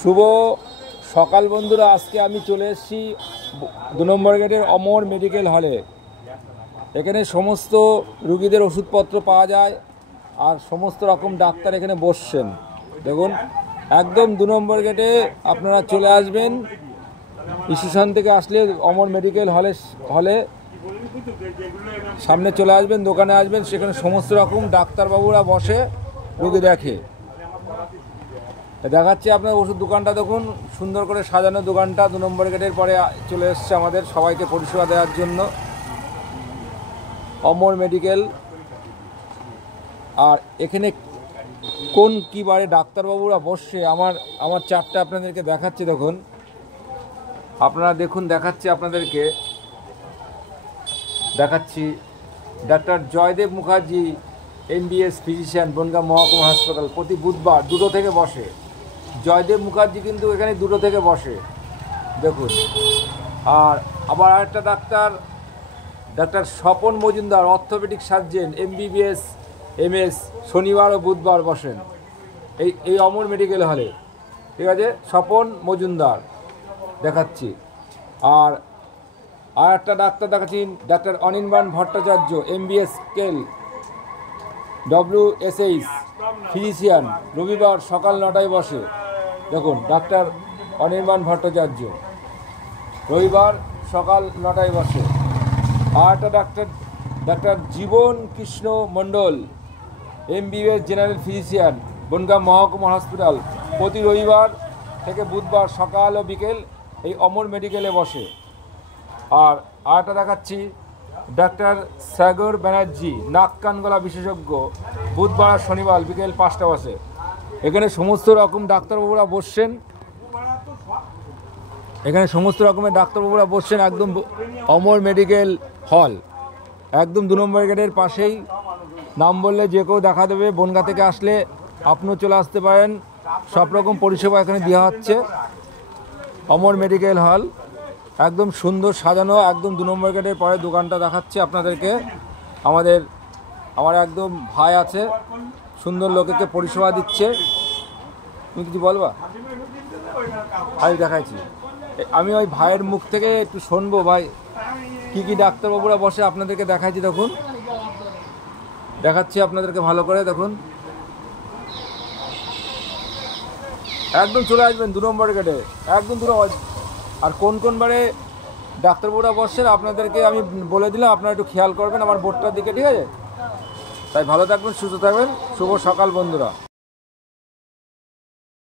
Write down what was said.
শুভ সকাল বন্ধুরা, আজকে আমি চলে এসেছি 2 নম্বর গেটের অমর মেডিকেল হলে। এখানে সমস্ত রুগীদের ওষুধপত্র পাওয়া যায় আর সমস্ত রকম ডাক্তার এখানে বসছেন। দেখুন, একদম 2 নম্বর গেটে আপনারা চলে আসবেন। স্টেশন থেকে আসলে অমর মেডিকেল হলে সামনে চলে আসবেন, দোকানে আসবেন, সেখানে সমস্ত রকম ডাক্তারবাবুরা বসে রুগী দেখে। দেখাচ্ছি আপনার ওষুধ দোকানটা। দেখুন, সুন্দর করে সাজানো দোকানটা। 2 নম্বর গেটের পরে চলে এসছে আমাদের সবাইকে পরিষেবা দেওয়ার জন্য অমর মেডিকেল। আর এখানে কোন কী বারে ডাক্তারবাবুরা বসছে আমার চারটা আপনাদেরকে দেখাচ্ছি। দেখুন, আপনারা দেখুন, আপনাদেরকে দেখাচ্ছি। Doctor Joydeb Mukherjee MBS physician, Bongaon মহকুমা হাসপাতাল, প্রতি বুধবার 2টো থেকে বসে। জয়দেব মুখার্জি কিন্তু এখানে 2টো থেকে বসে, দেখুন। আর আবার আরেকটা doctor Swapan Majumdar, orthopaedic surgeon MBBS MS, শনিবার ও বুধবার বসেন এই অমর মেডিকেল হলে। ঠিক আছে, স্বপন মজুমদার দেখাচ্ছি। আর একটা ডাক্তার দেখাচ্ছি, doctor Anirban Bhattacharya MBS scale WSH physician, রবিবার সকাল 9টায় বসে। দেখুন, ডাক্তার অনির্বাণ ভট্টাচার্য রবিবার সকাল 9টায় বসে। আর একটা ডাক্তার জীবন কৃষ্ণ মণ্ডল MBBS জেনারেল ফিজিশিয়ান, বনগাঁ মহকুমা হসপিটাল, প্রতি রবিবার থেকে বুধবার সকাল ও বিকেল এই অমর মেডিকেলে বসে। আর আরেকটা দেখাচ্ছি, ডাক্তার সাগর ব্যানার্জি, নাক কান গলা বিশেষজ্ঞ, বুধবার আর শনিবার বিকেল 5টা বসে। এখানে সমস্ত রকম ডাক্তারবাবুরা বসছেন। একদম অমর মেডিকেল হল, একদম 2 নম্বর গেটের পাশেই। নাম বললে যে কেউ দেখা দেবে। বনগাঁ থেকে আসলে আপনিও চলে আসতে পারেন। সব রকম পরিষেবা এখানে দেওয়া হচ্ছে। অমর মেডিকেল হল একদম সুন্দর সাজানো। একদম 2 নম্বর গেটের পরে দোকানটা দেখাচ্ছি আপনাদেরকে। আমার একদম ভাই আছে, সুন্দর লোকেকে পরিষেবা দিচ্ছে। তুমি কিছু বলবা? আমি দেখাচ্ছি, আমি ওই ভাইয়ের মুখ থেকে একটু শুনবো। ভাই, কি ডাক্তারবাবুরা বসে আপনাদেরকে দেখাচ্ছি। দেখুন, দেখাচ্ছি আপনাদেরকে ভালো করে। দেখুন, একদম চলে আসবেন 2 নম্বর গেটে, একদম 2 নম্বর। আর কোন বারে ডাক্তারবাবুরা বসছেন আপনাদেরকে আমি বলে দিলাম, আপনারা একটু খেয়াল করবেন আমার বোর্ডটার দিকে। ঠিক আছে, তাই ভালো থাকবেন, সুস্থ থাকবেন। শুভ সকাল বন্ধুরা।